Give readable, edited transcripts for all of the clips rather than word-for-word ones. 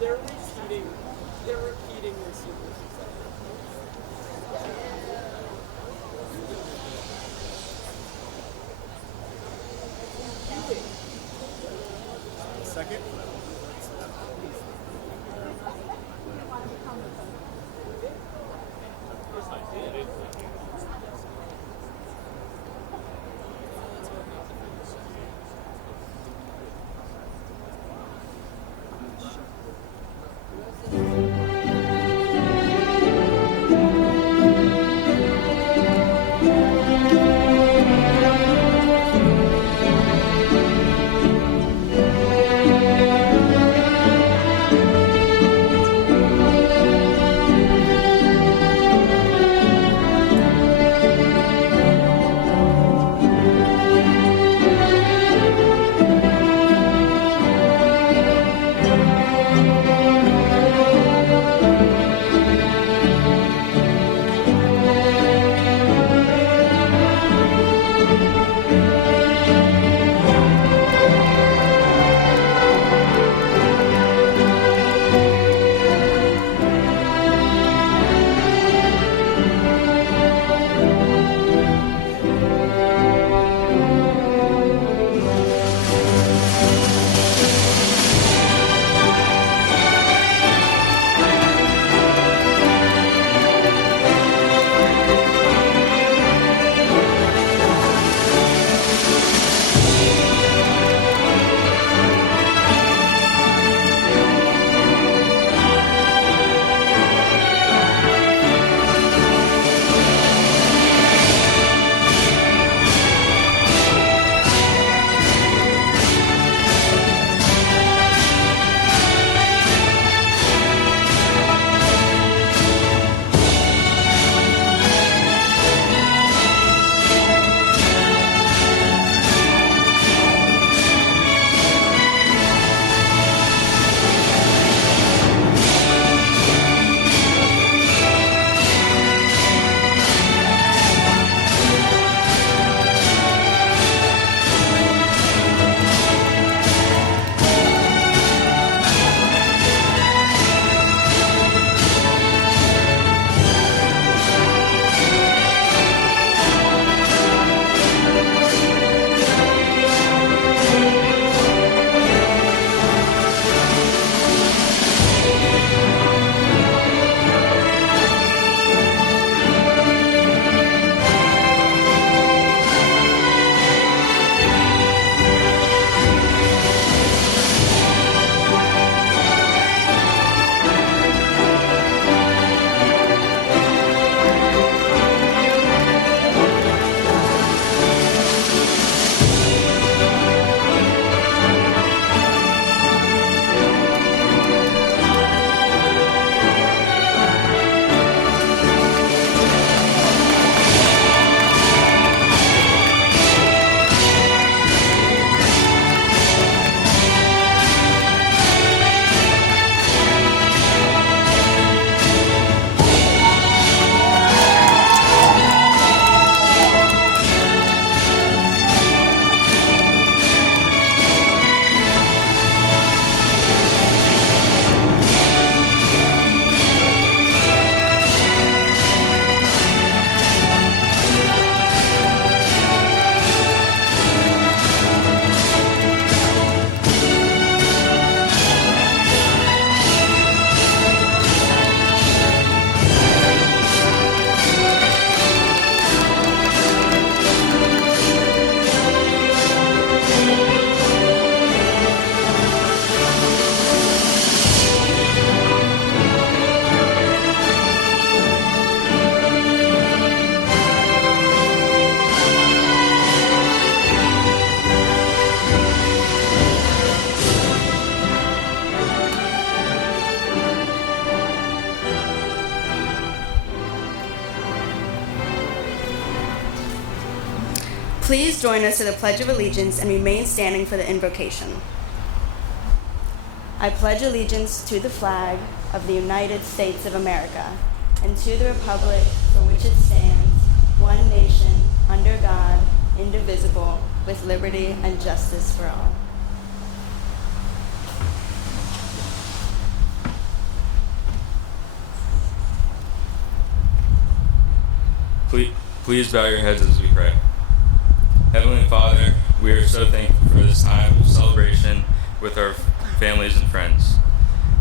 They're repeating the secret society. Second. Please join us for the Pledge of Allegiance and remain standing for the invocation. I pledge allegiance to the flag of the United States of America and to the republic for which it stands, one nation, under God, indivisible, with liberty and justice for all. Please bow your heads as we pray. Heavenly Father, we are so thankful for this time of celebration with our families and friends.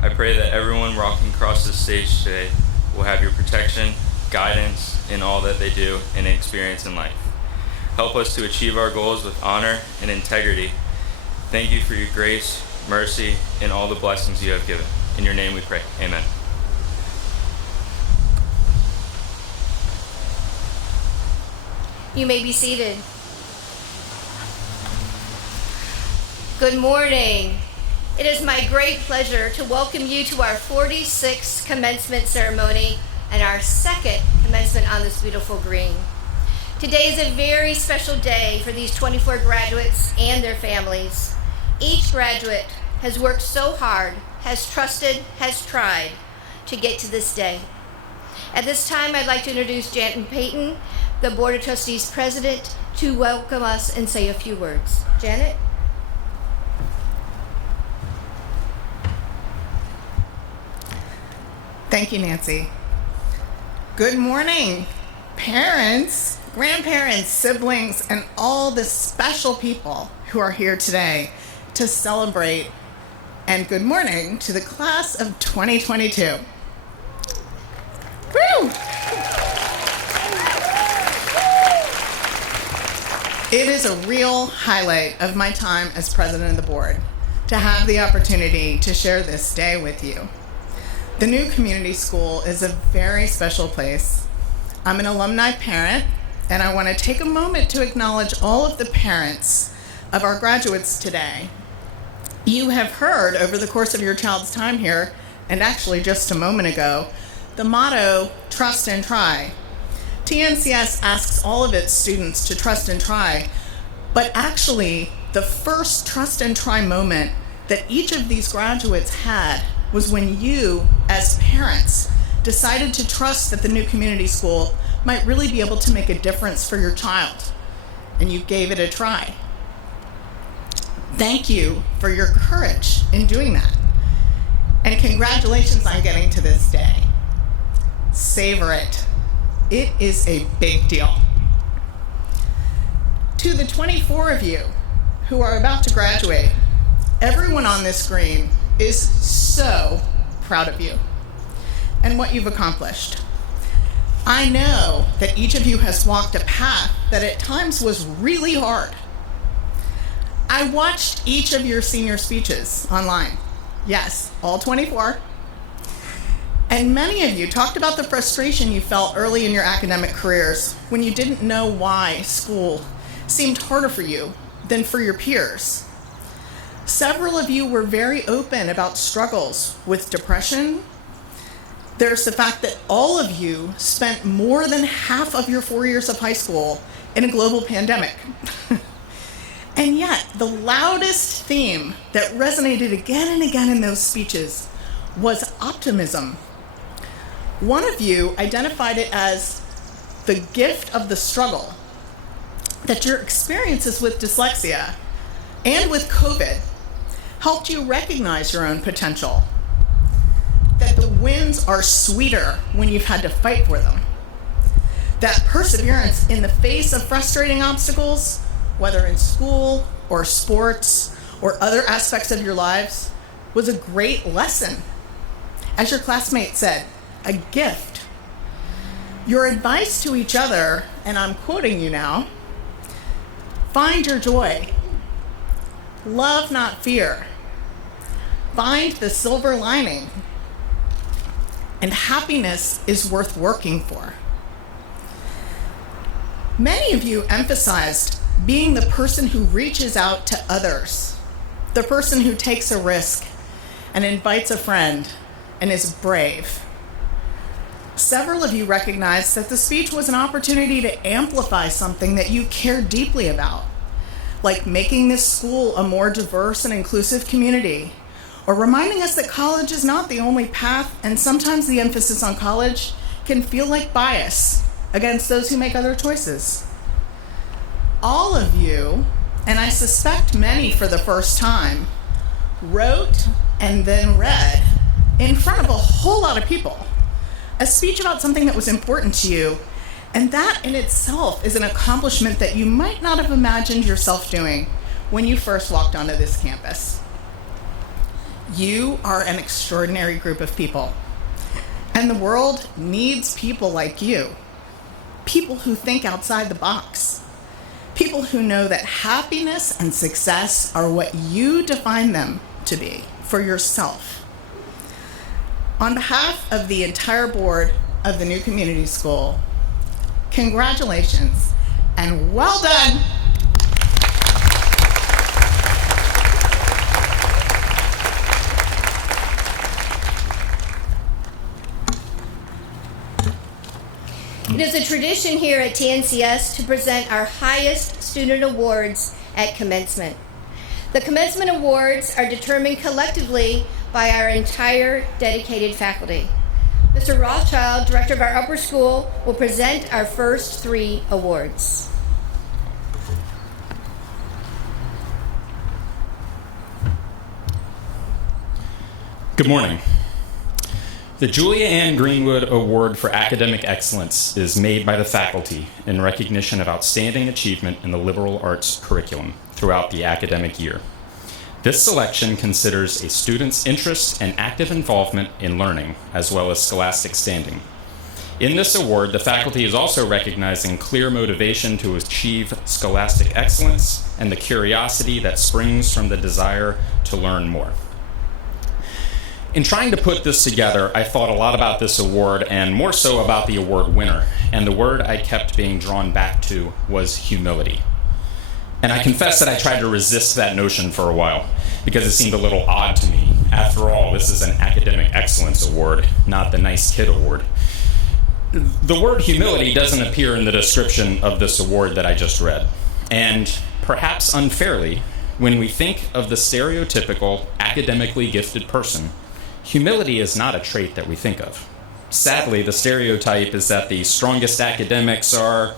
I pray that everyone walking across this stage today will have your protection, guidance in all that they do and experience in life. Help us to achieve our goals with honor and integrity. Thank you for your grace, mercy, and all the blessings you have given. In your name we pray. Amen. You may be seated. Good morning. It is my great pleasure to welcome you to our 46th commencement ceremony and our second commencement on this beautiful green. Today is a very special day for these 24 graduates and their families. Each graduate has worked so hard, has trusted, has tried to get to this day. At this time, I'd like to introduce Janet Payton, the Board of Trustees President, to welcome us and say a few words. Janet? Thank you, Nancy. Good morning, parents, grandparents, siblings, and all the special people who are here today to celebrate. And good morning to the class of 2022. Woo! It is a real highlight of my time as president of the board to have the opportunity to share this day with you. The new community school is a very special place. I'm an alumni parent, and I want to take a moment to acknowledge all of the parents of our graduates today. You have heard over the course of your child's time here, and actually just a moment ago, the motto, trust and try. TNCS asks all of its students to trust and try, but actually the first trust and try moment that each of these graduates had was when you, as parents, decided to trust that the new community school might really be able to make a difference for your child, and you gave it a try. Thank you for your courage in doing that, and congratulations on getting to this day. Savor it. It is a big deal. To the 24 of you who are about to graduate, everyone on this screen is so proud of you and what you've accomplished. I know that each of you has walked a path that at times was really hard. I watched each of your senior speeches online. Yes, all 24. And many of you talked about the frustration you felt early in your academic careers when you didn't know why school seemed harder for you than for your peers. Several of you were very open about struggles with depression. There's the fact that all of you spent more than half of your 4 years of high school in a global pandemic. And yet, the loudest theme that resonated again and again in those speeches was optimism. One of you identified it as the gift of the struggle, that your experiences with dyslexia and with COVID helped you recognize your own potential, that the wins are sweeter when you've had to fight for them, that perseverance in the face of frustrating obstacles, whether in school or sports or other aspects of your lives, was a great lesson. As your classmate said, a gift. Your advice to each other, and I'm quoting you now, find your joy. Love, not fear. Find the silver lining. And happiness is worth working for. Many of you emphasized being the person who reaches out to others, the person who takes a risk and invites a friend and is brave. Several of you recognized that the speech was an opportunity to amplify something that you care deeply about, like making this school a more diverse and inclusive community, or reminding us that college is not the only path, and sometimes the emphasis on college can feel like bias against those who make other choices. All of you, and I suspect many for the first time, wrote and then read in front of a whole lot of people a speech about something that was important to you And that in itself is an accomplishment that you might not have imagined yourself doing when you first walked onto this campus. You are an extraordinary group of people, and the world needs people like you, people who think outside the box, people who know that happiness and success are what you define them to be for yourself. On behalf of the entire board of the new community school, congratulations and well done. It is a tradition here at TNCS to present our highest student awards at commencement. The commencement awards are determined collectively by our entire dedicated faculty. Mr. Rothschild, director of our upper school, will present our first 3 awards. Good morning. The Julia Ann Greenwood Award for Academic Excellence is made by the faculty in recognition of outstanding achievement in the liberal arts curriculum throughout the academic year. This selection considers a student's interest and active involvement in learning, as well as scholastic standing. In this award, the faculty is also recognizing clear motivation to achieve scholastic excellence and the curiosity that springs from the desire to learn more. In trying to put this together, I thought a lot about this award and more so about the award winner, and the word I kept being drawn back to was humility. And I confess that I tried to resist that notion for a while because it seemed a little odd to me. After all, this is an academic excellence award, not the nice kid award. The word humility doesn't appear in the description of this award that I just read. And perhaps unfairly, when we think of the stereotypical academically gifted person, humility is not a trait that we think of. Sadly, the stereotype is that the strongest academics are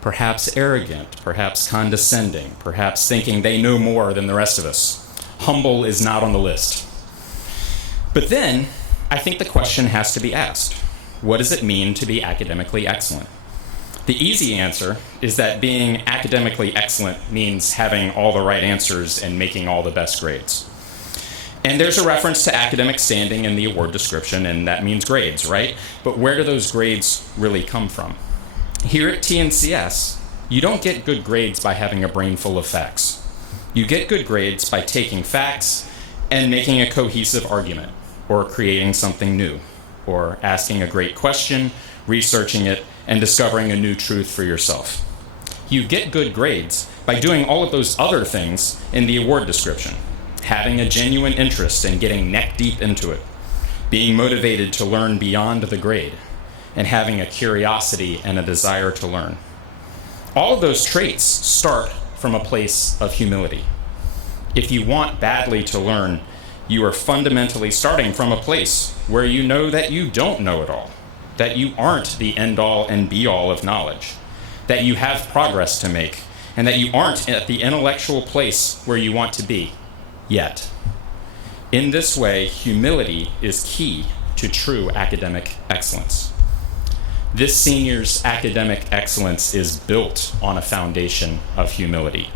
perhaps arrogant, perhaps condescending, perhaps thinking they know more than the rest of us. Humble is not on the list. But then, I think the question has to be asked. What does it mean to be academically excellent? The easy answer is that being academically excellent means having all the right answers and making all the best grades. And there's a reference to academic standing in the award description, and that means grades, right? But where do those grades really come from? Here at TNCS, you don't get good grades by having a brain full of facts. You get good grades by taking facts and making a cohesive argument, or creating something new, or asking a great question, researching it, and discovering a new truth for yourself. You get good grades by doing all of those other things in the award description. Having a genuine interest and getting neck deep into it, being motivated to learn beyond the grade, and having a curiosity and a desire to learn. All of those traits start from a place of humility. If you want badly to learn, you are fundamentally starting from a place where you know that you don't know it all, that you aren't the end-all and be-all of knowledge, that you have progress to make, and that you aren't at the intellectual place where you want to be. Yet. In this way, humility is key to true academic excellence. This senior's academic excellence is built on a foundation of humility.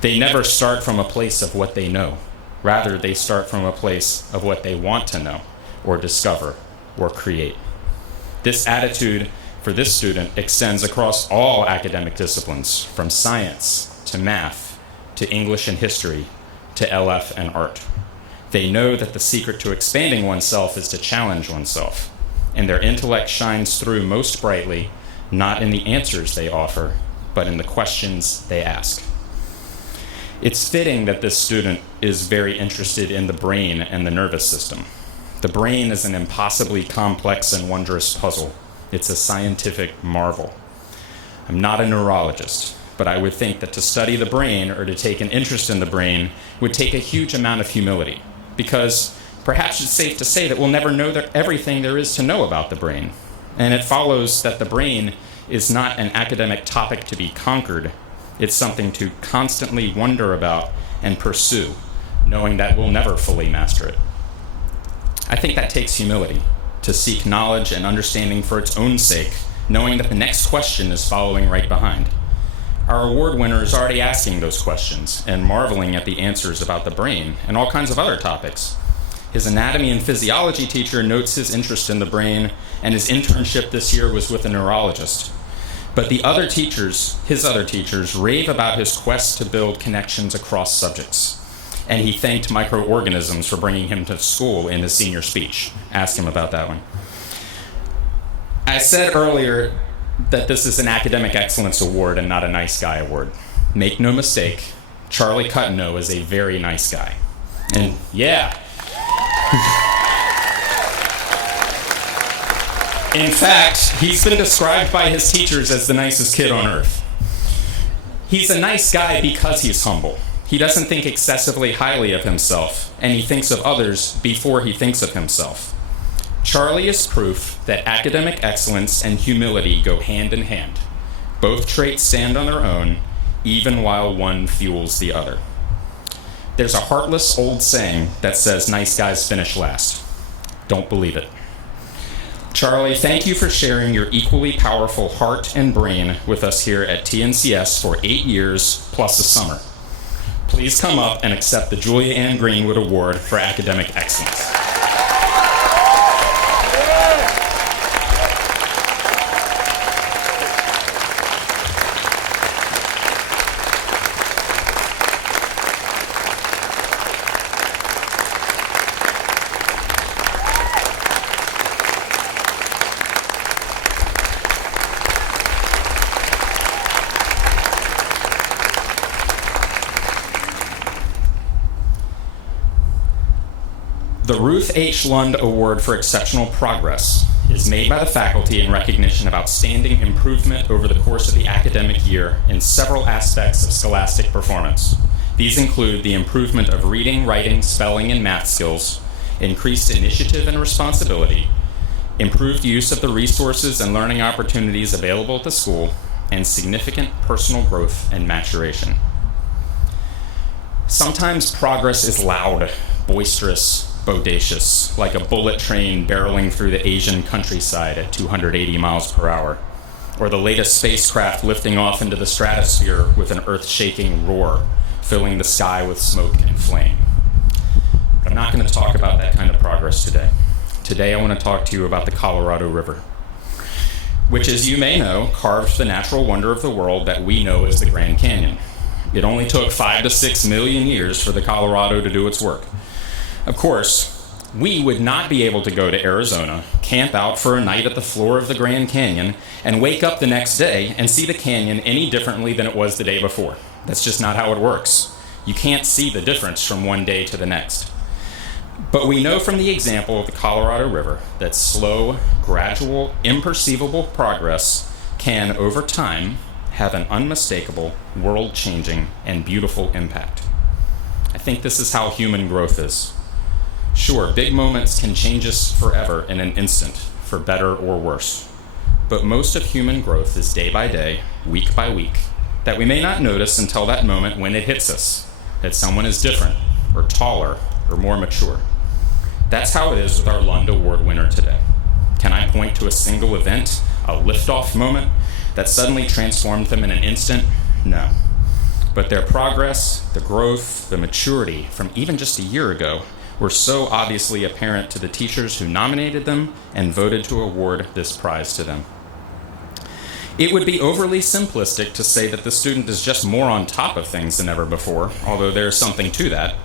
They never start from a place of what they know. Rather, they start from a place of what they want to know, or discover, or create. This attitude for this student extends across all academic disciplines, from science to math to English and history, to LF and art. They know that the secret to expanding oneself is to challenge oneself, and their intellect shines through most brightly, not in the answers they offer, but in the questions they ask. It's fitting that this student is very interested in the brain and the nervous system. The brain is an impossibly complex and wondrous puzzle. It's a scientific marvel. I'm not a neurologist, but I would think that to study the brain or to take an interest in the brain would take a huge amount of humility, because perhaps it's safe to say that we'll never know everything there is to know about the brain. And it follows that the brain is not an academic topic to be conquered. It's something to constantly wonder about and pursue, knowing that we'll never fully master it. I think that takes humility, to seek knowledge and understanding for its own sake, knowing that the next question is following right behind. Our award winner is already asking those questions and marveling at the answers about the brain and all kinds of other topics. His anatomy and physiology teacher notes his interest in the brain, and his internship this year was with a neurologist. But his other teachers, rave about his quest to build connections across subjects. And he thanked microorganisms for bringing him to school in his senior speech. Ask him about that one. I said earlier that this is an academic excellence award and not a nice guy award. Make no mistake, Charlie Cutno is a very nice guy. And yeah. In fact, he's been described by his teachers as the nicest kid on earth. He's a nice guy because he's humble. He doesn't think excessively highly of himself, and he thinks of others before he thinks of himself. Charlie is proof that academic excellence and humility go hand in hand. Both traits stand on their own, even while one fuels the other. There's a heartless old saying that says nice guys finish last. Don't believe it. Charlie, thank you for sharing your equally powerful heart and brain with us here at TNCS for 8 years plus a summer. Please come up and accept the Julia Ann Greenwood Award for Academic Excellence. The Ruth H. Lund Award for Exceptional Progress is made by the faculty in recognition of outstanding improvement over the course of the academic year in several aspects of scholastic performance. These include the improvement of reading, writing, spelling, and math skills, increased initiative and responsibility, improved use of the resources and learning opportunities available at the school, and significant personal growth and maturation. Sometimes progress is loud, boisterous, bodacious, like a bullet train barreling through the Asian countryside at 280 miles per hour, or the latest spacecraft lifting off into the stratosphere with an earth-shaking roar, filling the sky with smoke and flame. But I'm not going to talk about that kind of progress today. Today I want to talk to you about the Colorado River, which, as you may know, carved the natural wonder of the world that we know as the Grand Canyon. It only took 5 to 6 million years for the Colorado to do its work. Of course, we would not be able to go to Arizona, camp out for a night at the floor of the Grand Canyon, and wake up the next day and see the canyon any differently than it was the day before. That's just not how it works. You can't see the difference from one day to the next. But we know from the example of the Colorado River that slow, gradual, imperceivable progress can, over time, have an unmistakable, world-changing, and beautiful impact. I think this is how human growth is. Sure, big moments can change us forever in an instant, for better or worse. But most of human growth is day by day, week by week, that we may not notice until that moment when it hits us, that someone is different, or taller, or more mature. That's how it is with our Lund Award winner today. Can I point to a single event, a liftoff moment, that suddenly transformed them in an instant? No. But their progress, the growth, the maturity from even just a year ago were so obviously apparent to the teachers who nominated them and voted to award this prize to them. It would be overly simplistic to say that the student is just more on top of things than ever before, although there's something to that,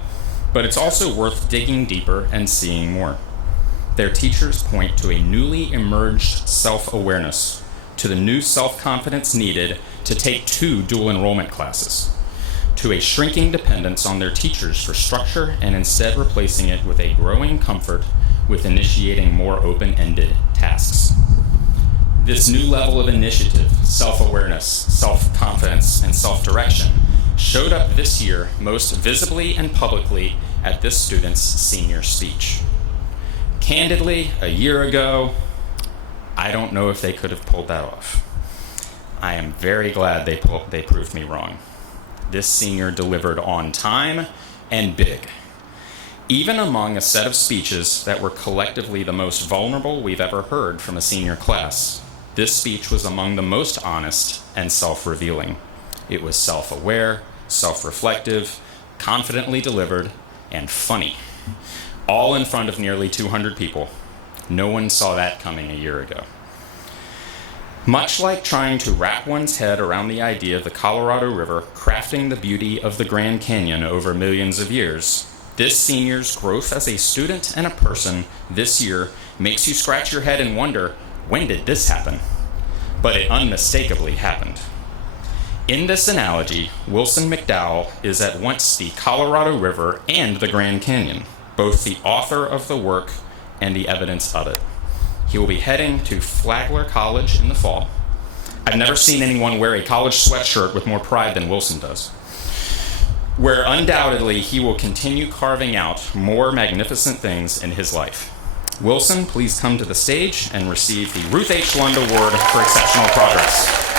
but it's also worth digging deeper and seeing more. Their teachers point to a newly emerged self-awareness, to the new self-confidence needed to take 2 dual enrollment classes, to a shrinking dependence on their teachers for structure and instead replacing it with a growing comfort with initiating more open-ended tasks. This new level of initiative, self-awareness, self-confidence, and self-direction showed up this year most visibly and publicly at this student's senior speech. Candidly, a year ago, I don't know if they could have pulled that off. I am very glad they proved me wrong. This senior delivered on time and big. Even among a set of speeches that were collectively the most vulnerable we've ever heard from a senior class, This speech was among the most honest and self-revealing. It was self-aware, self-reflective, confidently delivered, and funny. All in front of nearly 200 people. No one saw that coming a year ago. Much like trying to wrap one's head around the idea of the Colorado River crafting the beauty of the Grand Canyon over millions of years, this senior's growth as a student and a person this year makes you scratch your head and wonder, when did this happen? But it unmistakably happened. In this analogy, Wilson McDowell is at once the Colorado River and the Grand Canyon, both the author of the work and the evidence of it. He will be heading to Flagler College in the fall. I've never seen anyone wear a college sweatshirt with more pride than Wilson does, where undoubtedly he will continue carving out more magnificent things in his life. Wilson, please come to the stage and receive the Ruth H. Lund Award for Exceptional Progress.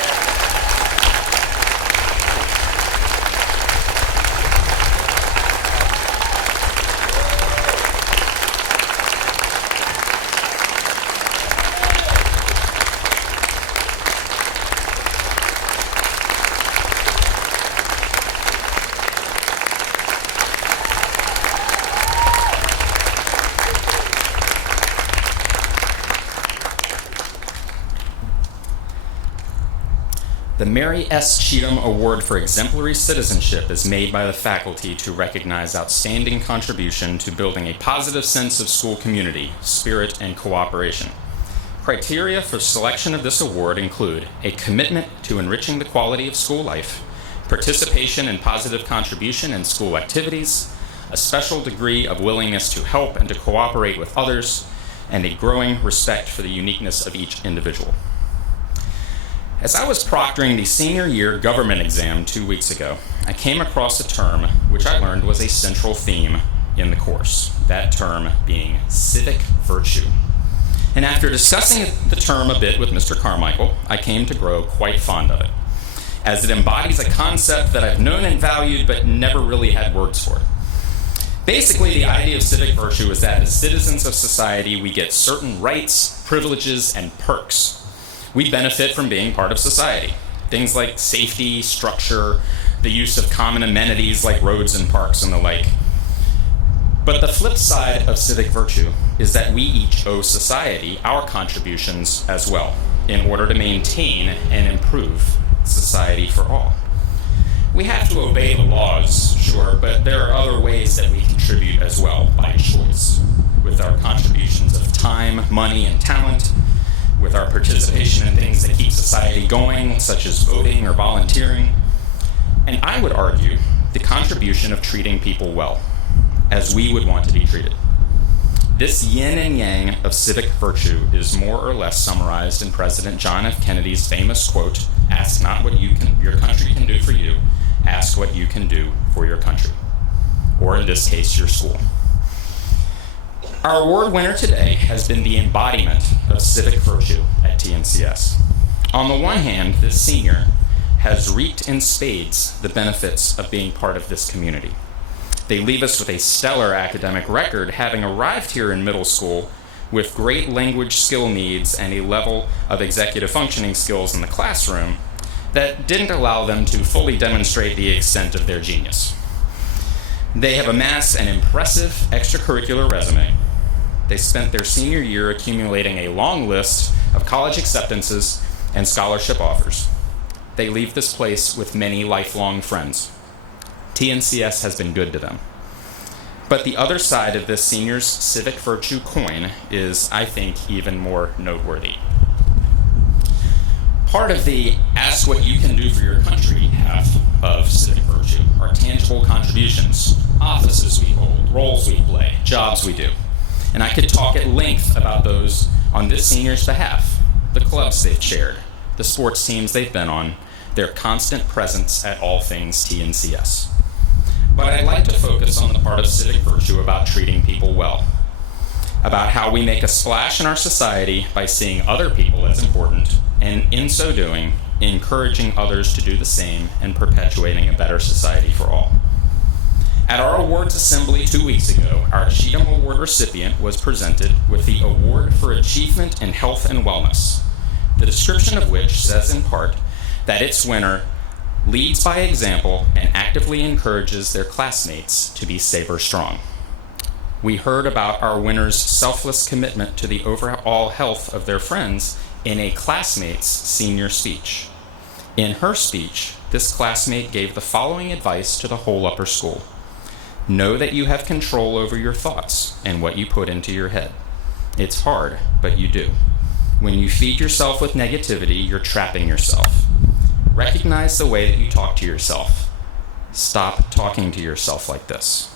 The Mary S. Cheatham Award for Exemplary Citizenship is made by the faculty to recognize outstanding contribution to building a positive sense of school community, spirit, and cooperation. Criteria for selection of this award include a commitment to enriching the quality of school life, participation and positive contribution in school activities, a special degree of willingness to help and to cooperate with others, and a growing respect for the uniqueness of each individual. As I was proctoring the senior year government exam 2 weeks ago, I came across a term which I learned was a central theme in the course, that term being civic virtue. And after discussing the term a bit with Mr. Carmichael, I came to grow quite fond of it, as it embodies a concept that I've known and valued but never really had words for. Basically, the idea of civic virtue is that as citizens of society, we get certain rights, privileges, and perks. We benefit from being part of society. Things like safety, structure, the use of common amenities like roads and parks and the like. But the flip side of civic virtue is that we each owe society our contributions as well in order to maintain and improve society for all. We have to obey the laws, sure, but there are other ways that we contribute as well by choice, with our contributions of time, money, and talent, with our participation in things that keep society going, such as voting or volunteering, and I would argue the contribution of treating people well, as we would want to be treated. This yin and yang of civic virtue is more or less summarized in President John F. Kennedy's famous quote, "Ask not what your country can do for you, ask what you can do for your country," or in this case, your school. Our award winner today has been the embodiment of civic virtue at TNCS. On the one hand, this senior has reaped in spades the benefits of being part of this community. They leave us with a stellar academic record, having arrived here in middle school with great language skill needs and a level of executive functioning skills in the classroom that didn't allow them to fully demonstrate the extent of their genius. They have amassed an impressive extracurricular resume. They spent their senior year accumulating a long list of college acceptances and scholarship offers. They leave this place with many lifelong friends. TNCS has been good to them. But the other side of this senior's civic virtue coin is, I think, even more noteworthy. Part of the ask what you can do for your country half of civic virtue are tangible contributions, offices we hold, roles we play, jobs we do. And I could talk at length about those on this senior's behalf, the clubs they've chaired, the sports teams they've been on, their constant presence at all things TNCS. But I'd like to focus on the part of civic virtue about treating people well, about how we make a splash in our society by seeing other people as important, and in so doing, encouraging others to do the same and perpetuating a better society for all. At our awards assembly 2 weeks ago, our Cheatham Award recipient was presented with the Award for Achievement in Health and Wellness. the description of which says in part that its winner leads by example and actively encourages their classmates to be saber strong. We heard about our winner's selfless commitment to the overall health of their friends in a classmate's senior speech. In her speech, this classmate gave the following advice to the whole upper school. Know that you have control over your thoughts and what you put into your head. It's hard, but you do. When you feed yourself with negativity, you're trapping yourself. Recognize the way that you talk to yourself. Stop talking to yourself like this.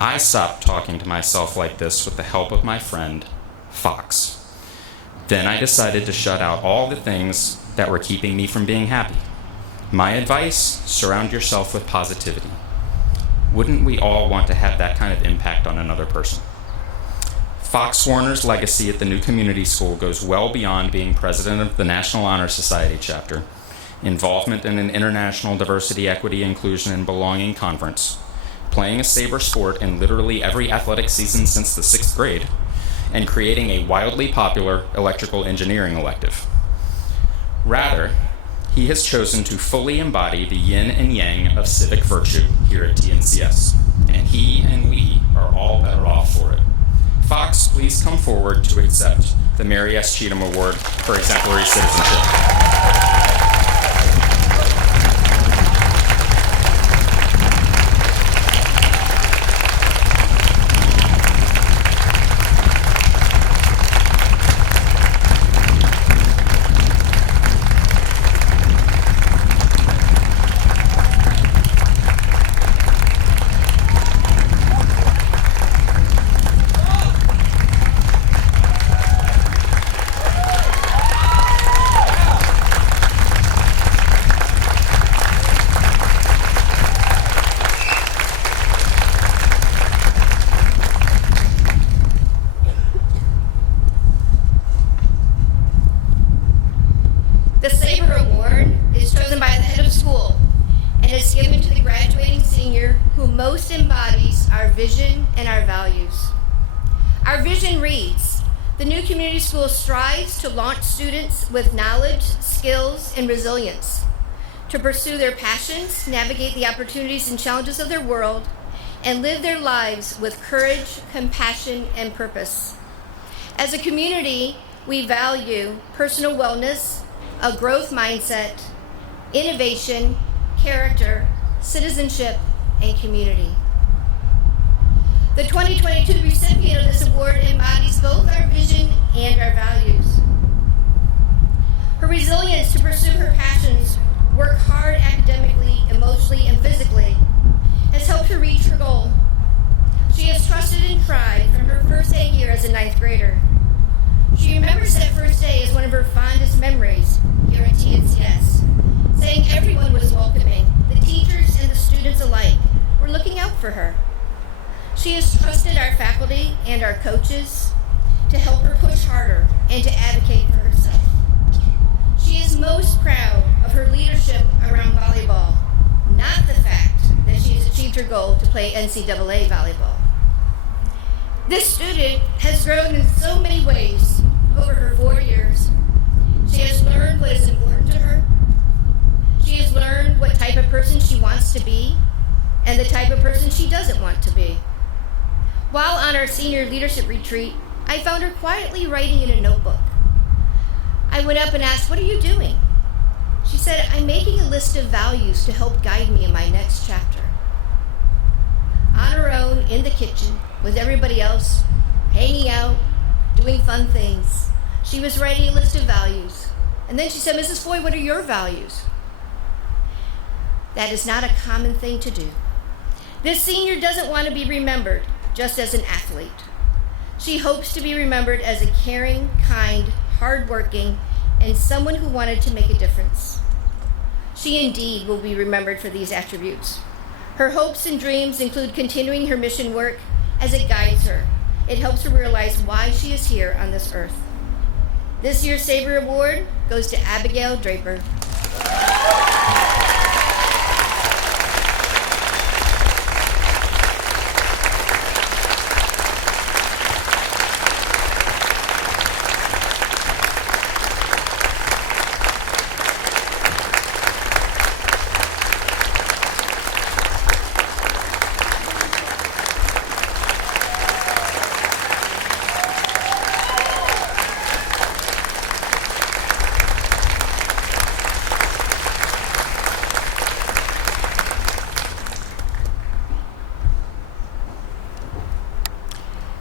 I stopped talking to myself like this with the help of my friend, Fox. Then I decided to shut out all the things that were keeping me from being happy. My advice, surround yourself with positivity. Wouldn't we all want to have that kind of impact on another person? Fox Warner's legacy at the new community school goes well beyond being president of the National Honor Society chapter, involvement in an international diversity, equity, inclusion, and belonging conference, playing a saber sport in literally every athletic season since the 6th grade, and creating a wildly popular electrical engineering elective. Rather, he has chosen to fully embody the yin and yang of civic virtue here at TNCS, and he and we are all better off for it. Fox, please come forward to accept the Mary S. Cheatham Award for Exemplary Citizenship. The Sabre Award is chosen by the head of school and is given to the graduating senior who most embodies our vision and our values. Our vision reads, the new community school strives to launch students with knowledge, skills, and resilience, to pursue their passions, navigate the opportunities and challenges of their world, and live their lives with courage, compassion, and purpose. As a community, we value personal wellness, a growth mindset, innovation, character, citizenship, and community. The 2022 recipient of this award embodies both our vision and our values. Her resilience to pursue her passions, work hard academically, emotionally, and physically, has helped her reach her goal. She has trusted and tried from her first day here as a 9th grader. She remembers that first day as one of her fondest memories here at TNCS, saying everyone was welcoming, the teachers and the students alike were looking out for her. She has trusted our faculty and our coaches to help her push harder and to advocate for herself. She is most proud of her leadership around volleyball, not the fact that she has achieved her goal to play NCAA volleyball. This student has grown in so many ways over her 4 years. She has learned what is important to her. She has learned what type of person she wants to be and the type of person she doesn't want to be. While on our senior leadership retreat, I found her quietly writing in a notebook. I went up and asked, "What are you doing?" She said, "I'm making a list of values to help guide me in my next chapter." On her own, in the kitchen, with everybody else, hanging out, doing fun things, she was writing a list of values. And then she said, "Mrs. Foy, what are your values?" That is not a common thing to do. This senior doesn't want to be remembered just as an athlete. She hopes to be remembered as a caring, kind, hardworking, and someone who wanted to make a difference. She indeed will be remembered for these attributes. Her hopes and dreams include continuing her mission work as it guides her. It helps her realize why she is here on this earth. This year's Sabre Award goes to Abigail Draper.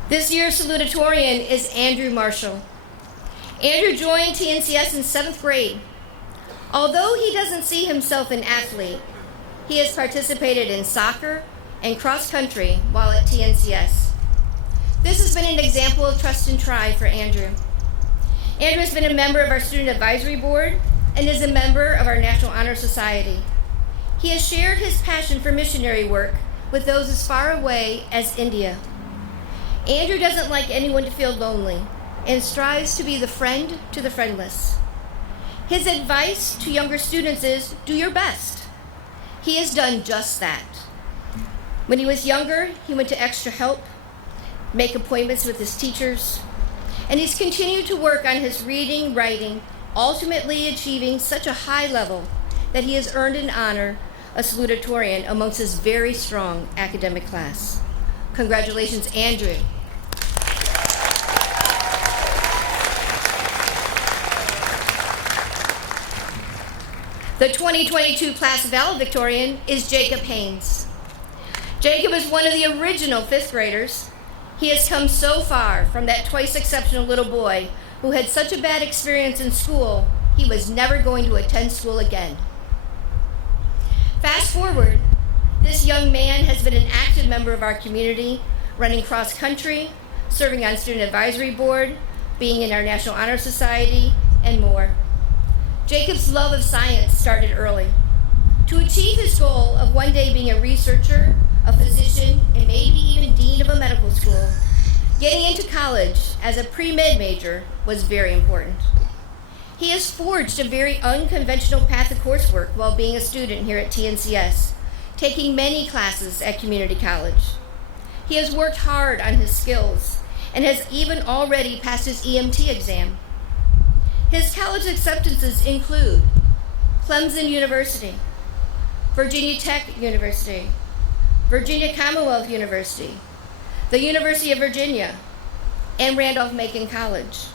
This year's salutatorian is Andrew Marshall. Andrew joined TNCS in 7th grade. Although he doesn't see himself an athlete, he has participated in soccer and cross country while at TNCS. This has been an example of trust and try for Andrew. Andrew has been a member of our Student Advisory Board and is a member of our National Honor Society. He has shared his passion for missionary work with those as far away as India. Andrew doesn't like anyone to feel lonely and strives to be the friend to the friendless. His advice to younger students is, do your best. He has done just that. When he was younger, he went to extra help, make appointments with his teachers, and he's continued to work on his reading, writing, ultimately achieving such a high level that he has earned an honor, a salutatorian, amongst his very strong academic class. Congratulations, Andrew. The 2022 class valedictorian is Jacob Haynes. Jacob is one of the original 5th graders. He has come so far from that twice exceptional little boy who had such a bad experience in school, he was never going to attend school again. Fast forward, this young man has been an active member of our community, running cross country, serving on Student Advisory Board, being in our National Honor Society, and more. Jacob's love of science started early. To achieve his goal of one day being a researcher, a physician, and maybe even dean of a medical school, getting into college as a pre-med major was very important. He has forged a very unconventional path of coursework while being a student here at TNCS, taking many classes at community college. He has worked hard on his skills and has even already passed his EMT exam. His college acceptances include Clemson University, Virginia Tech University, Virginia Commonwealth University, the University of Virginia, and Randolph-Macon College.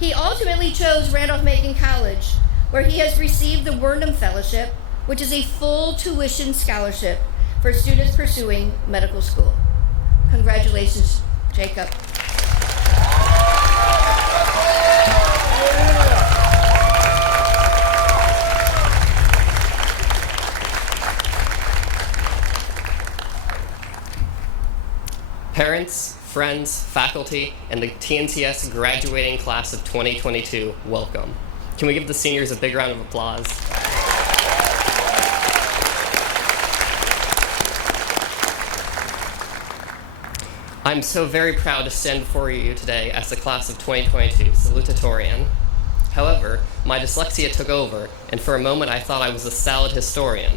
He ultimately chose Randolph-Macon College, where he has received the Wernham Fellowship, which is a full tuition scholarship for students pursuing medical school. Congratulations, Jacob. Parents, friends, faculty, and the TNCS graduating class of 2022, welcome. Can we give the seniors a big round of applause? I'm so very proud to stand before you today as the class of 2022 salutatorian. However, my dyslexia took over, and for a moment I thought I was a salad historian.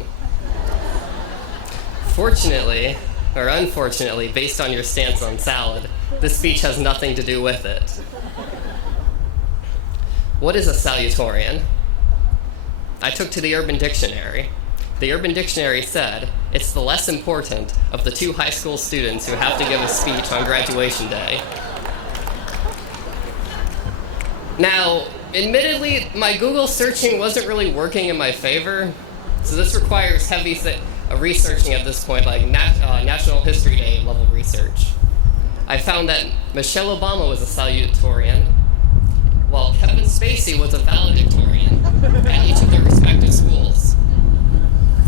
Fortunately, or unfortunately, based on your stance on salad, this speech has nothing to do with it. What is a salutatorian? I took to the Urban Dictionary. The Urban Dictionary said, it's the less important of the 2 high school students who have to give a speech on graduation day. Now, admittedly, my Google searching wasn't really working in my favor, so this requires heavy researching at this point, like National History Day level research. I found that Michelle Obama was a salutatorian, while Kevin Spacey was a valedictorian at each of their respective schools.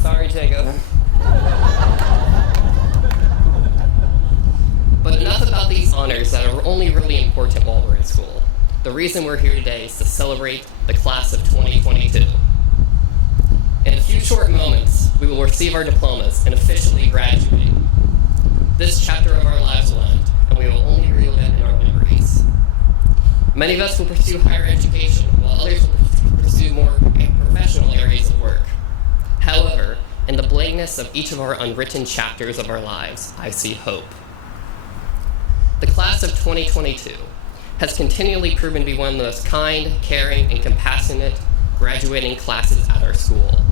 Sorry, Jacob. But enough about these honors that are only really important while we're in school. The reason we're here today is to celebrate the class of 2022. In a few short moments, we will receive our diplomas and officially graduate. This chapter of our lives will end, and we will only relive it in our memories. Many of us will pursue higher education, while others will pursue more professional areas of work. However, in the blankness of each of our unwritten chapters of our lives, I see hope. The class of 2022 has continually proven to be one of the most kind, caring, and compassionate graduating classes at our school.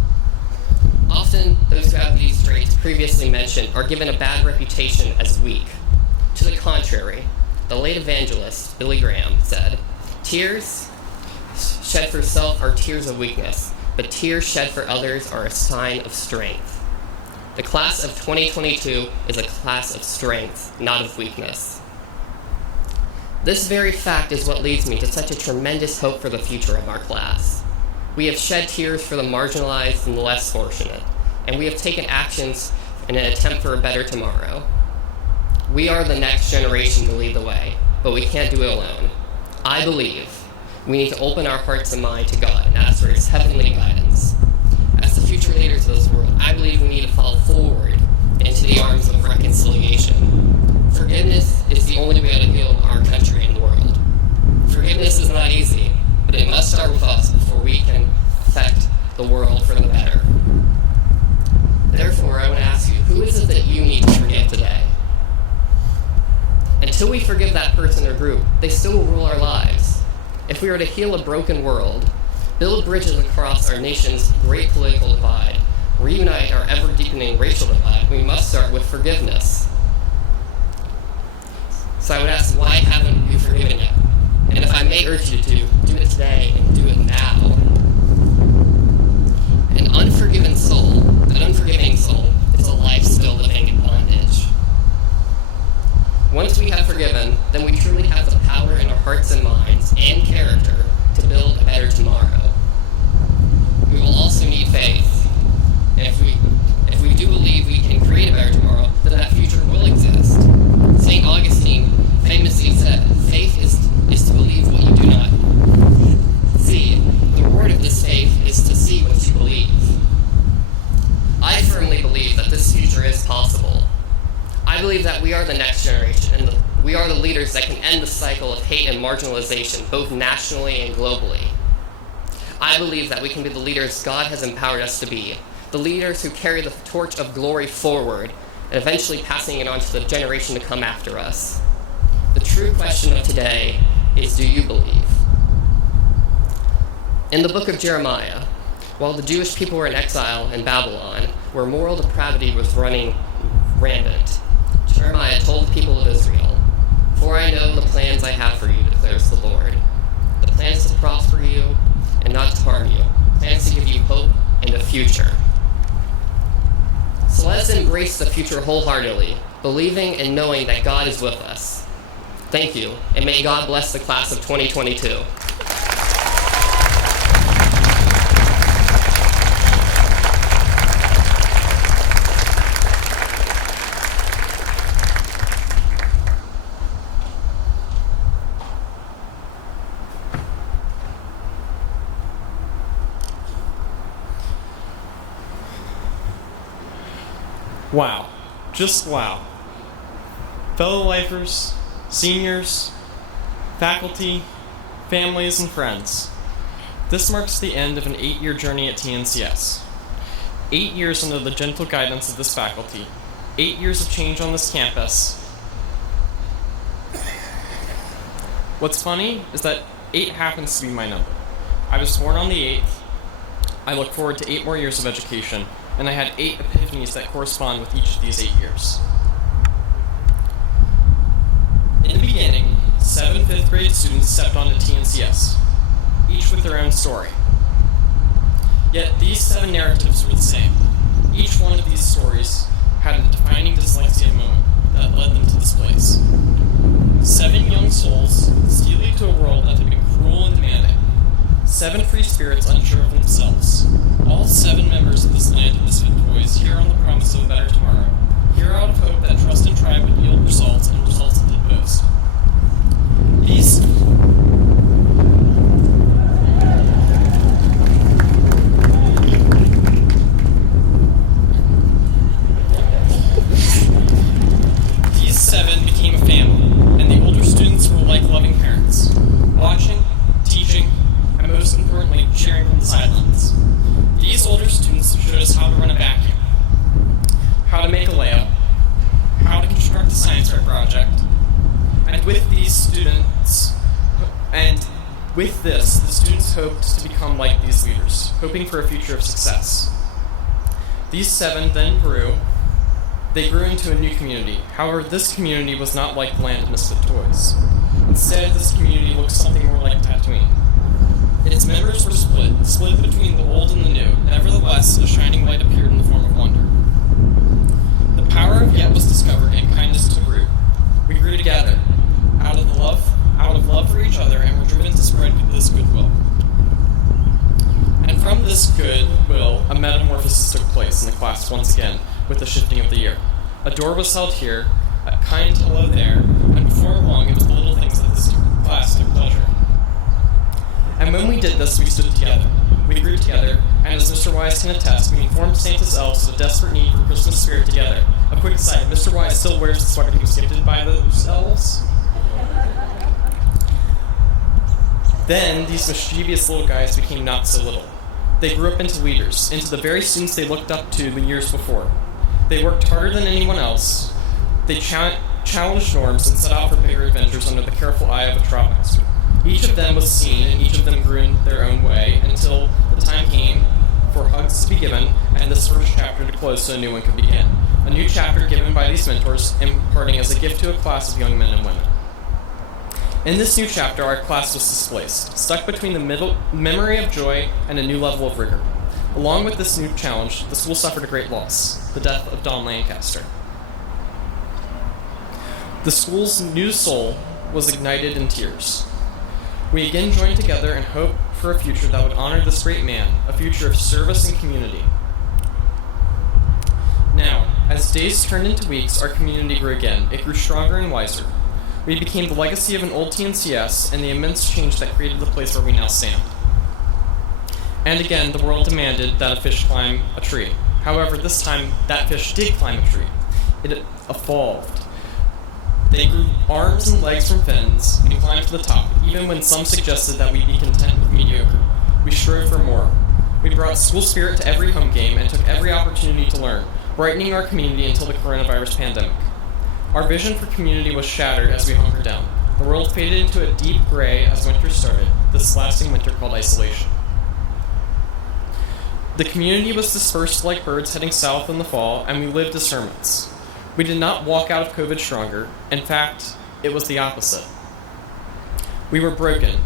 Often, those who have these traits previously mentioned are given a bad reputation as weak. To the contrary, the late evangelist, Billy Graham, said, "Tears shed for self are tears of weakness, but tears shed for others are a sign of strength." The class of 2022 is a class of strength, not of weakness. This very fact is what leads me to such a tremendous hope for the future of our class. We have shed tears for the marginalized and the less fortunate, and we have taken actions in an attempt for a better tomorrow. We are the next generation to lead the way, but we can't do it alone. I believe we need to open our hearts and mind to God and ask for His heavenly guidance. As the future leaders of this world, I believe we need to fall forward into the arms of reconciliation. Forgiveness is the only way to heal our country and the world. Forgiveness is not easy, but it must start with us before we can affect the world for the better. Therefore, I want to ask you, who is it that you need to forgive today? Until we forgive that person or group, they still will rule our lives. If we are to heal a broken world, build bridges across our nation's great political divide, reunite our ever-deepening racial divide, we must start with forgiveness. So I would ask, why haven't you forgiven yet? And if I may urge you to, do it today and do it now. An unforgiving soul is a life still living in bondage. Once we have forgiven, then we truly have the power in our hearts and minds and character to build a better tomorrow. We will also need faith. And if we do believe we can create a better tomorrow, then that future will exist. St. Augustine famously said, faith is to believe what you do not see. The reward of this faith is to see what you believe. I firmly believe that this future is possible. I believe that we are the next generation, and we are the leaders that can end the cycle of hate and marginalization, both nationally and globally. I believe that we can be the leaders God has empowered us to be, the leaders who carry the torch of glory forward, and eventually passing it on to the generation to come after us. The true question of today is, do you believe? In the book of Jeremiah, while the Jewish people were in exile in Babylon, where moral depravity was running rampant, Jeremiah told the people of Israel, "For I know the plans I have for you, declares the Lord. The plans to prosper you and not to harm you, plans to give you hope and a future." So let's embrace the future wholeheartedly, believing and knowing that God is with us. Thank you, and may God bless the class of 2022. Wow. Just wow. Fellow lifers, seniors, faculty, families, and friends. This marks the end of an 8-year journey at TNCS. 8 years under the gentle guidance of this faculty. 8 years of change on this campus. What's funny is that 8 happens to be my number. I was born on the 8th. I look forward to 8 more years of education, and I had 8 epiphanies that correspond with each of these 8 years. In the beginning, 7 5th grade students stepped onto TNCS, each with their own story. Yet these 7 narratives were the same. Each one of these stories had a defining dyslexia moment that led them to this place. 7 young souls stealing to a world that had been cruel and demanding. 7 free spirits unsure of themselves. All 7 members of this land of misfit toys here on the promise of a better tomorrow. Here out of hope that trust and try would yield results, and results it did boast. These seven became a family, and the older students were like loving parents, watching, teaching, and most importantly, cheering from the sidelines. These older students showed us how to run a vacuum, how to make a layup, how to construct a science fair project, and with this, the students hoped to become like these leaders, hoping for a future of success. These 7 then grew. They grew into a new community. However, this community was not like the land of misfit toys. Instead, this community looked something more like Tatooine. Its members were split between the old and the new. Nevertheless, a shining light appeared in the form of wonder. The power of yet was discovered, and kindness took root. We grew together, out of the love, a metamorphosis took place in the class once again with the shifting of the year. A door was held here, a kind hello there, and before long it was the little things that this class took pleasure in. And when we did this, we stood together. We grew together, and as Mr. Wise can attest, we informed Santa's elves of a desperate need for Christmas spirit together. A quick aside, Mr. Wise still wears the sweater he was gifted by those elves. Then, these mischievous little guys became not so little. They grew up into leaders, into the very students they looked up to the years before. They worked harder than anyone else. They challenged norms and set out for bigger adventures under the careful eye of a trial master. Each of them was seen, and each of them grew in their own way until the time came for hugs to be given and this first chapter to close so a new one could begin. A new chapter given by these mentors, imparting as a gift to a class of young men and women. In this new chapter, our class was displaced, stuck between the memory of joy and a new level of rigor. Along with this new challenge, the school suffered a great loss, the death of Don Lancaster. The school's new soul was ignited in tears. We again joined together and hoped for a future that would honor this great man, a future of service and community. Now, as days turned into weeks, our community grew again. It grew stronger and wiser. We became the legacy of an old TNCS and the immense change that created the place where we now stand. And again, the world demanded that a fish climb a tree. However, this time, that fish did climb a tree. It evolved. They grew arms and legs from fins and climbed to the top, even when some suggested that we be content with mediocre. We strove for more. We brought school spirit to every home game and took every opportunity to learn, brightening our community until the coronavirus pandemic. Our vision for community was shattered as we hunkered down. The world faded into a deep gray as winter started, this lasting winter called isolation. The community was dispersed like birds heading south in the fall, and we lived as hermits. We did not walk out of COVID stronger. In fact, it was the opposite. We were broken,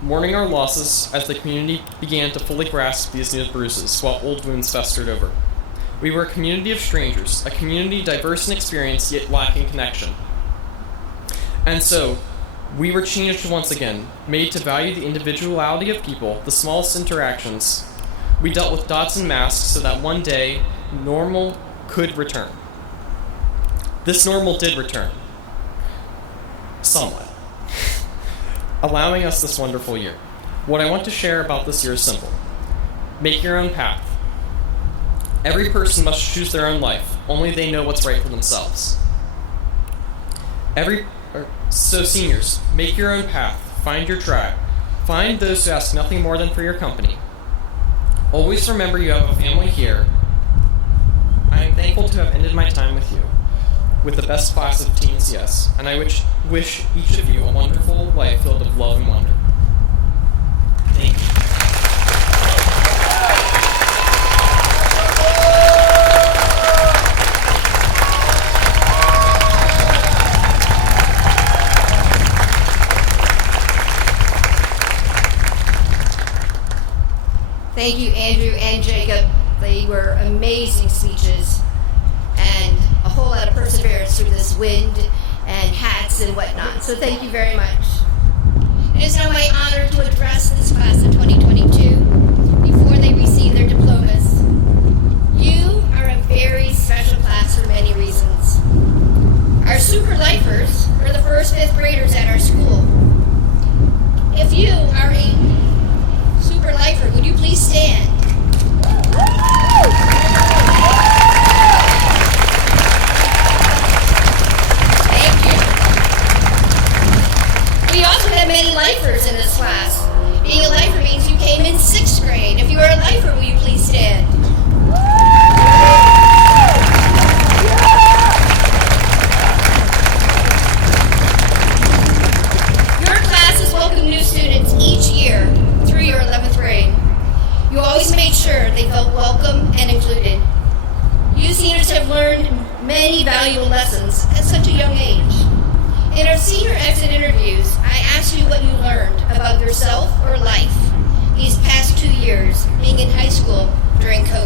mourning our losses as the community began to fully grasp these new bruises while old wounds festered over. We were a community of strangers, a community diverse in experience yet lacking connection. And so, we were changed once again, made to value the individuality of people, the smallest interactions. We dealt with dots and masks so that one day, normal could return. This normal did return. Somewhat. Allowing us this wonderful year. What I want to share about this year is simple. Make your own path. Every person must choose their own life. Only they know what's right for themselves. So seniors, make your own path. Find your tribe. Find those who ask nothing more than for your company. Always remember you have a family here. I am thankful to have ended my time with you, with the best class of TNCS, and I wish each of you a wonderful life filled with love and wonder. Thank you. Thank you, Andrew and Jacob. They were amazing speeches and a whole lot of perseverance through this wind and hats and whatnot. So thank you very much. It is now my honor to address this class of 2022 before they receive their diplomas. You are a very special class for many reasons. Our super lifers are the first fifth graders at our school. If you are a super lifer, would you please stand? Thank you. We also have many lifers in this class. Being a lifer means you came in 6th grade. If you are a lifer, will you please stand? Your classes welcome new students each year through your 11th grade. You always made sure they felt welcome and included. You seniors have learned many valuable lessons at such a young age. In our senior exit interviews, I asked you what you learned about yourself or life these past 2 years being in high school during COVID.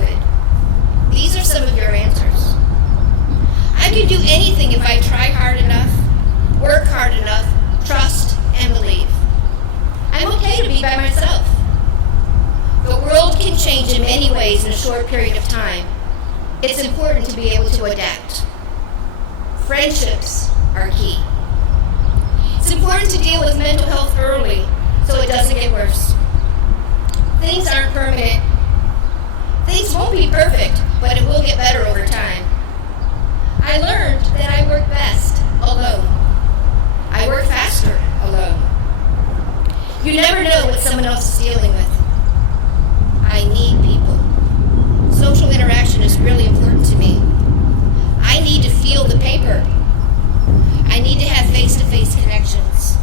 it's important to be able to adapt. Friendships are key. It's important to deal with mental health early so it doesn't get worse. Things aren't permanent. Things won't be perfect, but it will get better over time. I learned that I work best alone. I work faster alone. You never know what someone else is dealing with. I need people. Social interaction is really important to me. I need to feel the paper. I need to have face-to-face connections.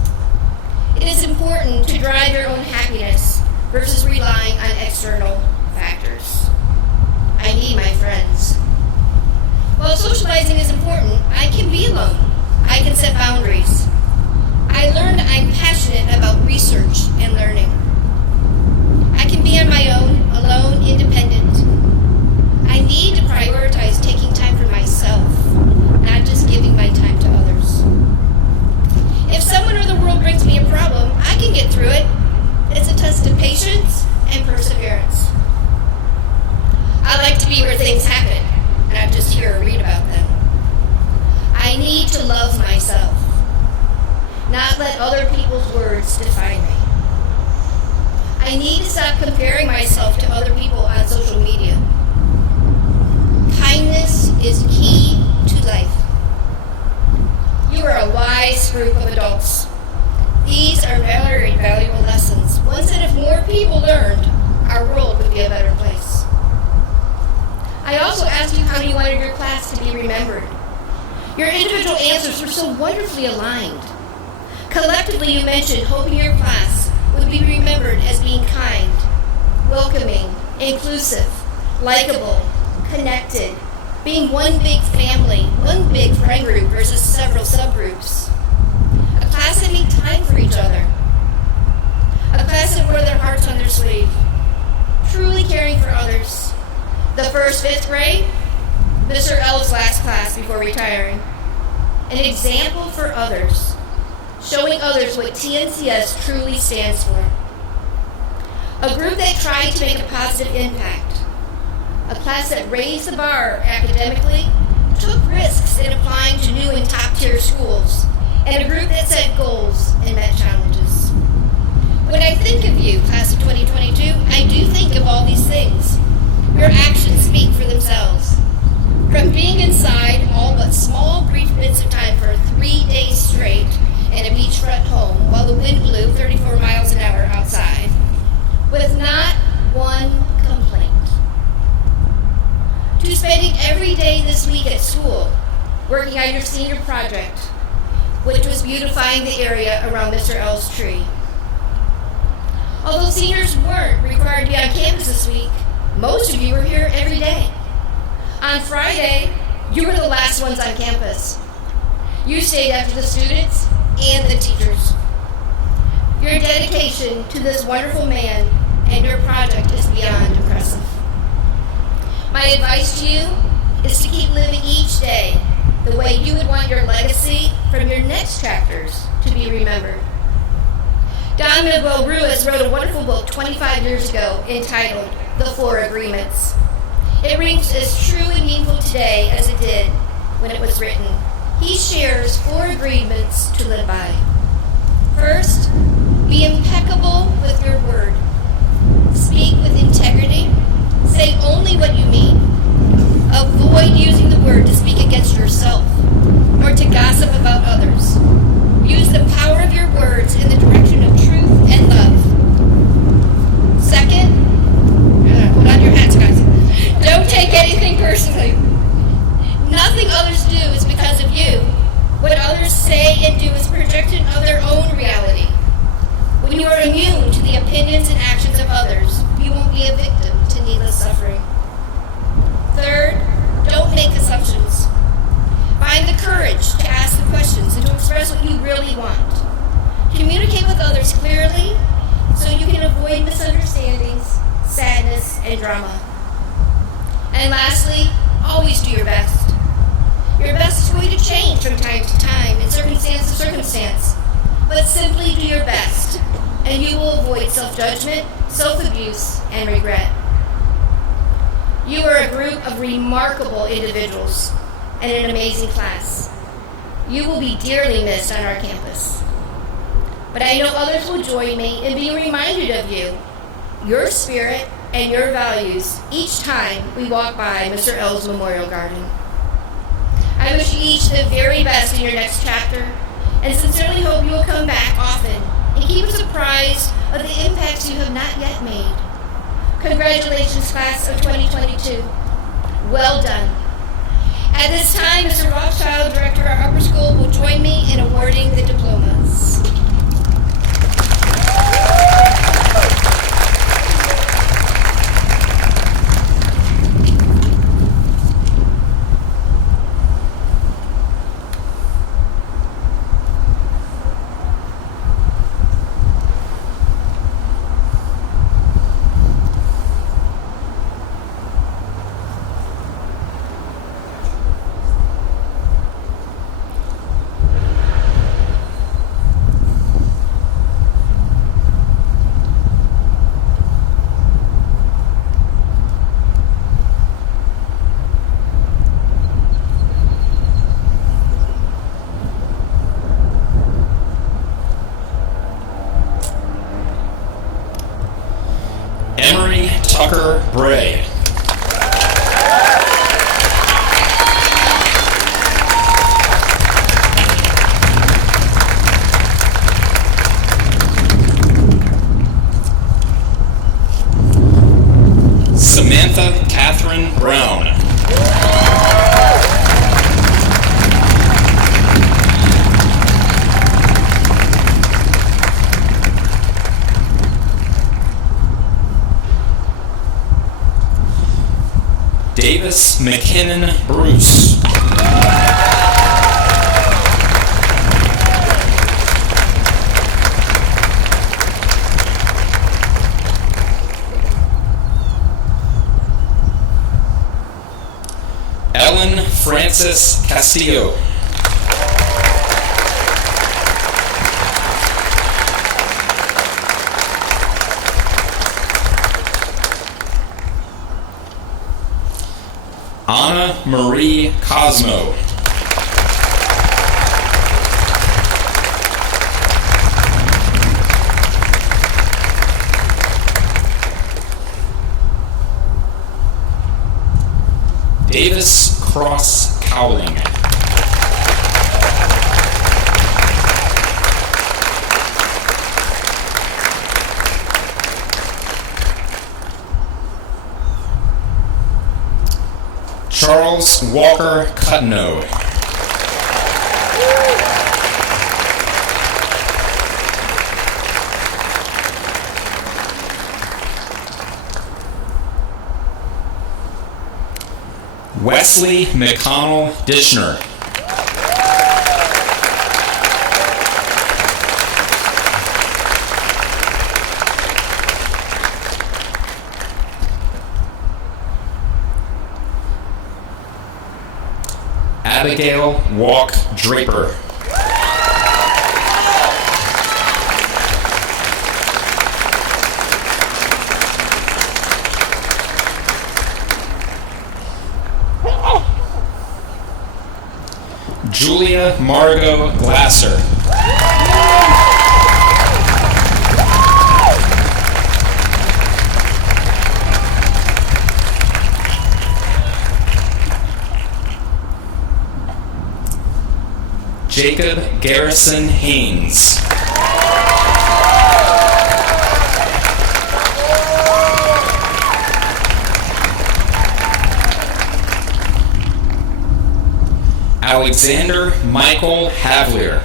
It is important to drive your own happiness versus relying on external factors. I need my friends. While socializing is important, I can be alone. I can set boundaries. I learned I'm passionate about research and learning. I can be on my own, alone, independent. I need to prioritize taking time for myself, not just giving my time to others. If someone or the world brings me a problem, I can get through it. It's a test of patience and perseverance. I like to be where things happen, and I'm just here to read about them. I need to love myself, not let other people's words define me. I need to stop comparing myself to other people on social media. Kindness is key to life. You are a wise group of adults. These are very valuable lessons, ones that if more people learned, our world would be a better place. I also asked you how you wanted your class to be remembered. Your individual answers were so wonderfully aligned. Collectively, you mentioned hoping your class would be remembered as being kind, welcoming, inclusive, likable, connected, being one big family, one big friend group versus several subgroups. A class that made time for each other. A class that wore their hearts on their sleeve, truly caring for others. The first, fifth grade, Mr. L's last class before retiring. An example for others, showing others what TNCS truly stands for. A group that tried to make a positive impact. A class that raised the bar academically, took risks in applying to new and top-tier schools, and a group that set goals and met challenges. When I think of you, class of 2022, I do think of all these things. Your actions speak for themselves. From being inside all but small, brief bits of time for 3 days straight in a beachfront home while the wind blew 34 miles an hour outside, with not one complaint, to spending every day this week at school working on your senior project, which was beautifying the area around Mr. L's tree. Although seniors weren't required to be on campus this week, most of you were here every day. On Friday, you were the last ones on campus. You stayed after the students and the teachers. Your dedication to this wonderful man and your project is beyond impressive. My advice to you is to keep living each day the way you would want your legacy from your next chapters to be remembered. Don Miguel Ruiz wrote a wonderful book 25 years ago entitled The Four Agreements. It rings as true and meaningful today as it did when it was written. He shares 4 agreements to live by. First, be impeccable with your word. Speak with integrity. Say only what you mean. Avoid using the word to speak against yourself or to gossip about others. Use the power of your words in the direction of truth and love. Second, hold on your hats, guys. Don't take anything personally. Nothing others do is because of you. What others say and do is projection of their own reality. When you are immune to the opinions and actions of others, you won't be a victim to needless suffering. Third, don't make assumptions. Find the courage to ask the questions and to express what you really want. Communicate with others clearly so you can avoid misunderstandings, sadness, and drama. And lastly, always do your best. Your best is going to change from time to time and circumstance to circumstance, but simply do your best, and you will avoid self-judgment, self-abuse, and regret. You are a group of remarkable individuals and an amazing class. You will be dearly missed on our campus. But I know others will join me in being reminded of you, your spirit, and your values each time we walk by Mr. L's Memorial Garden. I wish you each the very best in your next chapter, and sincerely hope you will come back often and keep us apprised of the impacts you have not yet made. Congratulations, class of 2022. Well done. At this time, Mr. Rothschild, director of our upper school, will join me in awarding the diplomas. Emery Tucker Bray. Samantha Catherine Brown. Davis McKinnon Bruce. Ellen Frances Castillo. Anna Marie Cosmo. Davis Cross Cowling. Charles Walker Cutno. Wesley McConnell Dishner. Abigail Walk Draper. Julia Margot Glasser. Jacob Garrison Haynes. Alexander Michael Havlier.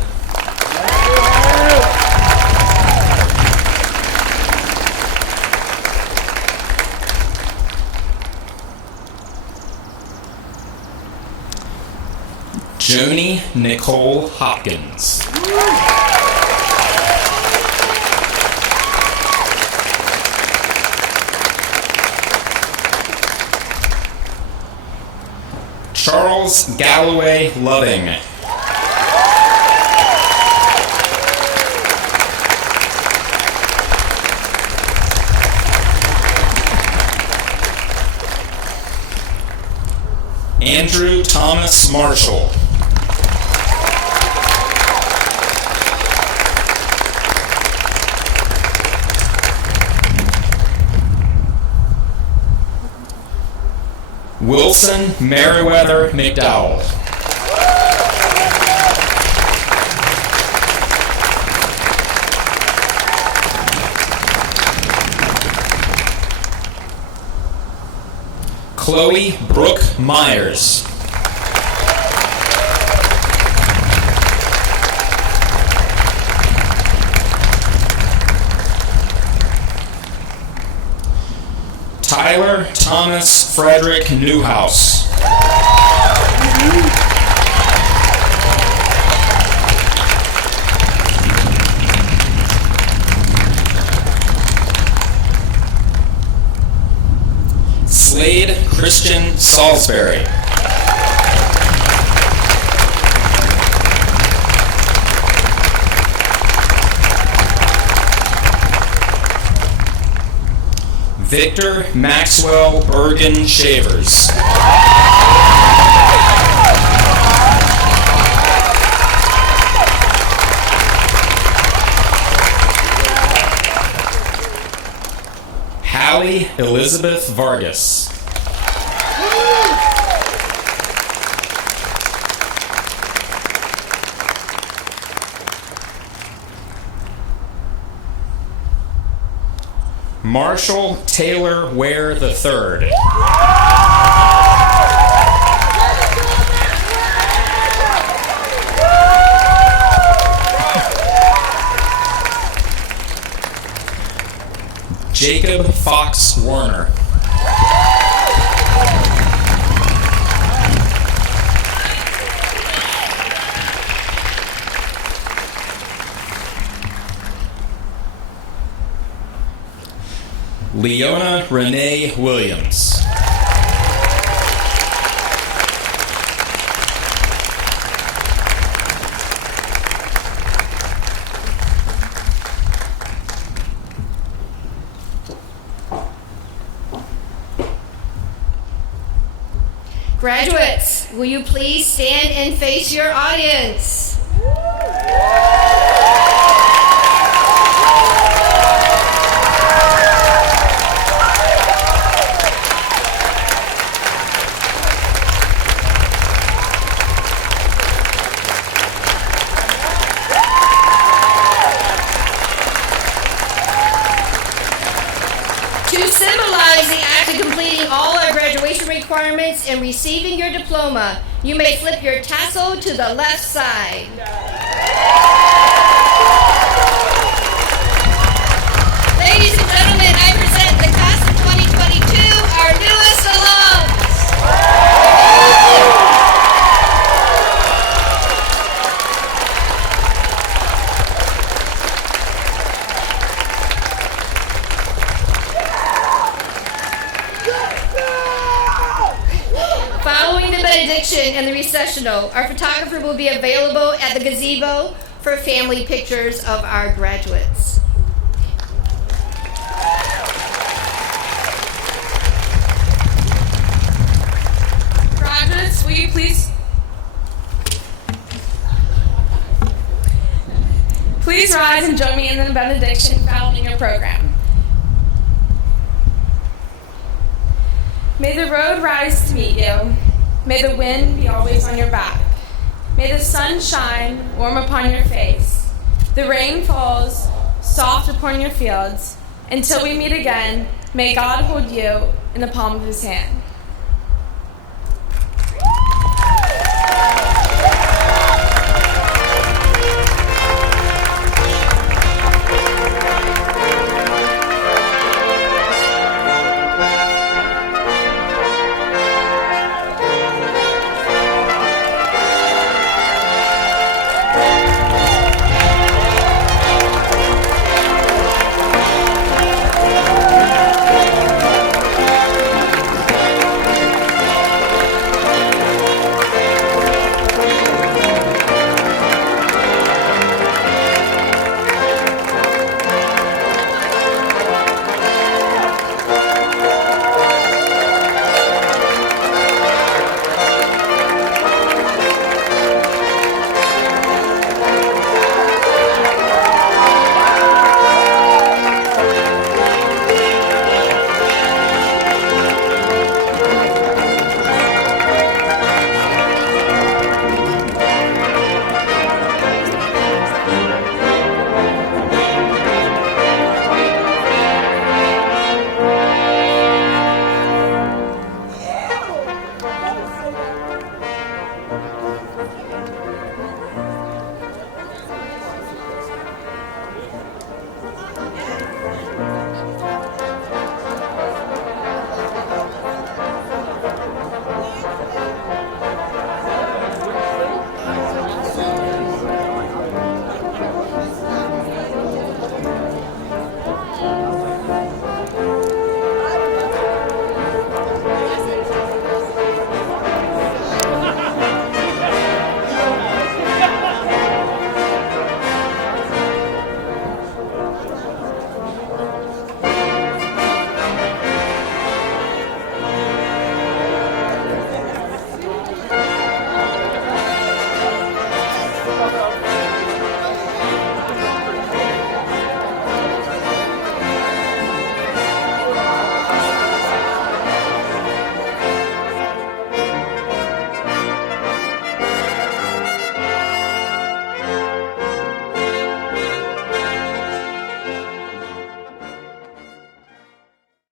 Joni Nicole Hopkins. Charles Galloway Loving. Thomas Marshall. Wilson Meriwether McDowell. Chloe Brooke Myers. Tyler Thomas Frederick Newhouse. Slade Christian Salisbury. Victor Maxwell Bergen Shavers. Hallie Elizabeth Vargas. Marshall Taylor Ware III. Jacob Fox Warner. Leona Renee Williams. Graduates, will you please stand and face your audience? To symbolize the act of completing all our graduation requirements and receiving your diploma, you may flip your tassel to the left side. Ladies and gentlemen, I present the class of 2022, our newest alums. Following the benediction and the recessional, our photographer will be available at the gazebo for family pictures of our graduates. Graduates, will you please rise and join me in the benediction following your program. May the road rise to meet you. May the wind be always on your back. May the sun shine warm upon your face. The rain falls soft upon your fields. Until we meet again, may God hold you in the palm of his hand.